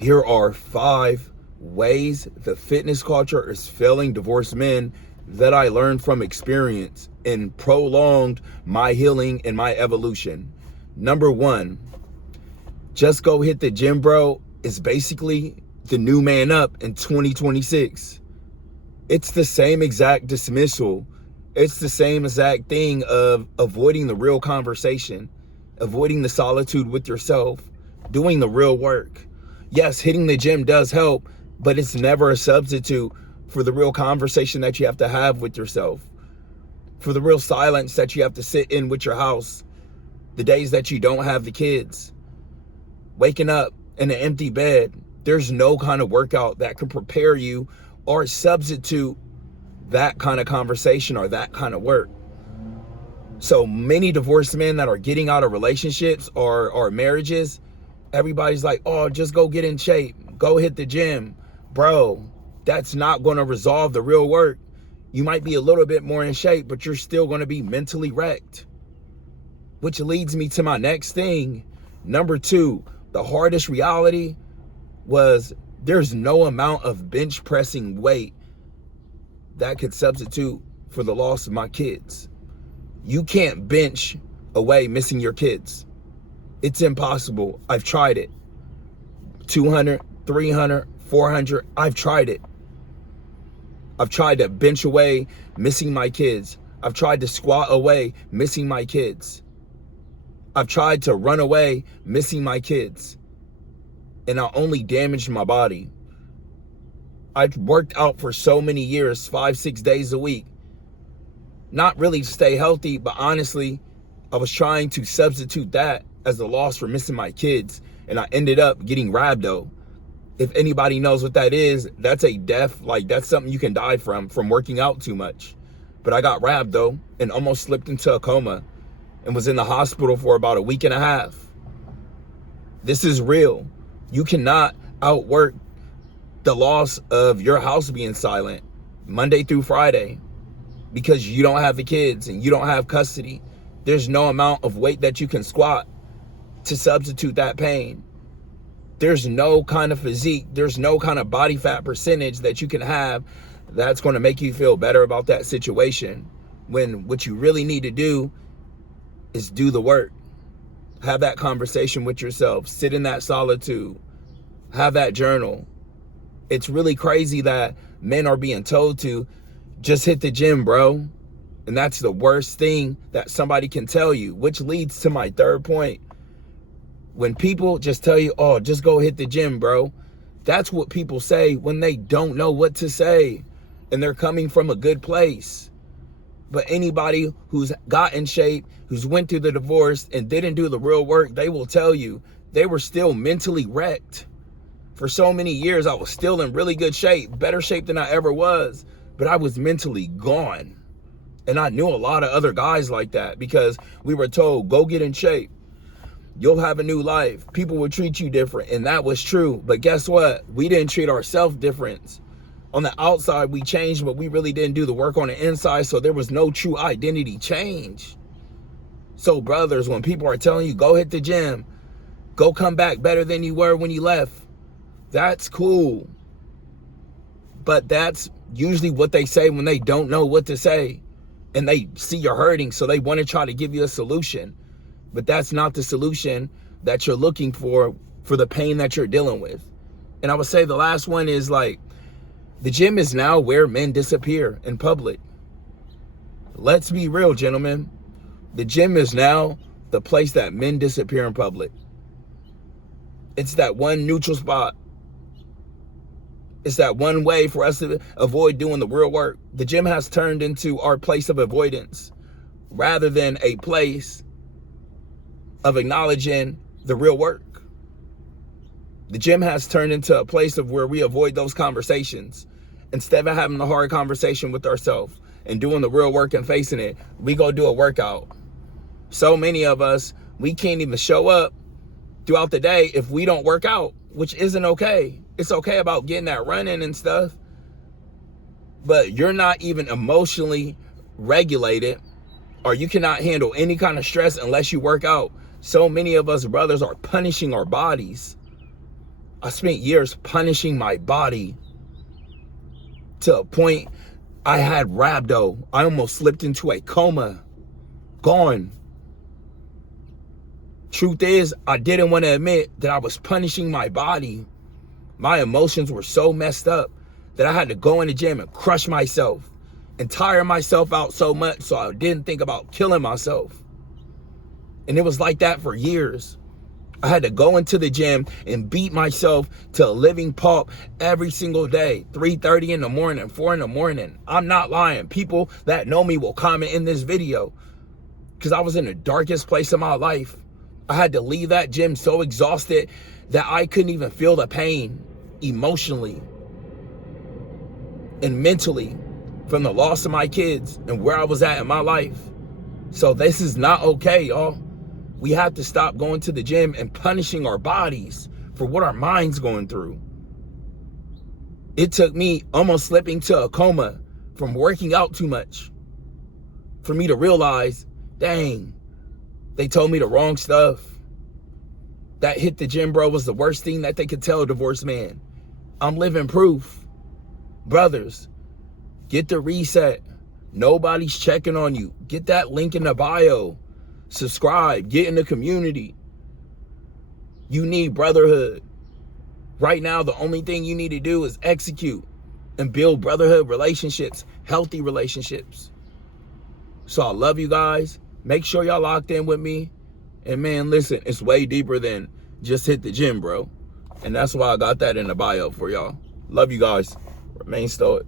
Here are 5 ways the fitness culture is failing divorced men that I learned from experience and prolonged my healing and my evolution. Number 1, just go hit the gym, bro, is basically the new man up in 2026. It's the same exact dismissal. It's the same exact thing of avoiding the real conversation, avoiding the solitude with yourself, doing the real work. Yes, hitting the gym does help, but it's never a substitute for the real conversation that you have to have with yourself, for the real silence that you have to sit in with your house, the days that you don't have the kids, waking up in an empty bed. There's no kind of workout that can prepare you or substitute that kind of conversation or that kind of work. So many divorced men that are getting out of relationships or marriages, everybody's like, oh, just go get in shape, go hit the gym. Bro, that's not going to resolve the real work. You might be a little bit more in shape, but you're still going to be mentally wrecked. Which leads me to my next thing. Number 2, the hardest reality was there's no amount of bench pressing weight that could substitute for the loss of my kids. You can't bench away missing your kids. It's impossible. I've tried it. 200, 300, 400, I've tried it. I've tried to bench away missing my kids. I've tried to squat away missing my kids. I've tried to run away missing my kids. And I only damaged my body. I've worked out for so many years, 5-6 days a week. Not really to stay healthy, but honestly, I was trying to substitute that as the loss for missing my kids. And I ended up getting rhabdo. If anybody knows what that is, that's a death, like that's something you can die from working out too much. But I got rhabdo and almost slipped into a coma and was in the hospital for about a week and a half. This is real. You cannot outwork the loss of your house being silent Monday through Friday because you don't have the kids and you don't have custody. There's no amount of weight that you can squat to substitute that pain. There's no kind of physique, there's no kind of body fat percentage that you can have that's going to make you feel better about that situation, when what you really need to do is do the work. Have that conversation with yourself, sit in that solitude, have that journal. It's really crazy that men are being told to just hit the gym, bro. And that's the worst thing that somebody can tell you, which leads to my third point. When people just tell you, oh, just go hit the gym, bro. That's what people say when they don't know what to say and they're coming from a good place. But anybody who's got in shape, who's went through the divorce and didn't do the real work, they will tell you they were still mentally wrecked. For so many years, I was still in really good shape, better shape than I ever was, but I was mentally gone. And I knew a lot of other guys like that because we were told, go get in shape. You'll have a new life. People will treat you different. And that was true. But guess what? We didn't treat ourselves different. On the outside, we changed, but we really didn't do the work on the inside. So there was no true identity change. So brothers, when people are telling you, go hit the gym, go come back better than you were when you left, that's cool. But that's usually what they say when they don't know what to say. And they see you're hurting, so they want to try to give you a solution. But that's not the solution that you're looking for the pain that you're dealing with. And I would say the last one is like, the gym is now where men disappear in public. Let's be real, gentlemen. The gym is now the place that men disappear in public. It's that one neutral spot. It's that one way for us to avoid doing the real work. The gym has turned into our place of avoidance rather than a place of acknowledging the real work. The gym has turned into a place of where we avoid those conversations. Instead of having the hard conversation with ourselves and doing the real work and facing it, we go do a workout. So many of us, we can't even show up throughout the day if we don't work out, which isn't okay. It's okay about getting that running and stuff, but you're not even emotionally regulated, or you cannot handle any kind of stress unless you work out. So many of us brothers are punishing our bodies I spent years punishing my body to a point I had rhabdo. I almost slipped into a coma. Gone. Truth is, I didn't want to admit that I was punishing my body. My emotions were so messed up that I had to go in the gym and crush myself and tire myself out so much so I didn't think about killing myself. And it was like that for years. I had to go into the gym and beat myself to a living pulp every single day, 3:30 in the morning, 4 in the morning. I'm not lying. People that know me will comment in this video because I was in the darkest place of my life. I had to leave that gym so exhausted that I couldn't even feel the pain emotionally and mentally from the loss of my kids and where I was at in my life. So this is not okay, y'all. We have to stop going to the gym and punishing our bodies for what our mind's going through. It took me almost slipping to a coma from working out too much for me to realize, dang, they told me the wrong stuff. That hit the gym, bro, was the worst thing that they could tell a divorced man. I'm living proof. Brothers, get the reset. Nobody's checking on you. Get that link in the bio. Subscribe. Get in the community. You need brotherhood. Right now, the only thing you need to do is execute and build brotherhood relationships, healthy relationships. So I love you guys. Make sure y'all locked in with me. And man, listen, it's way deeper than just hit the gym, bro. And that's why I got that in the bio for y'all. Love you guys. Remain stoic.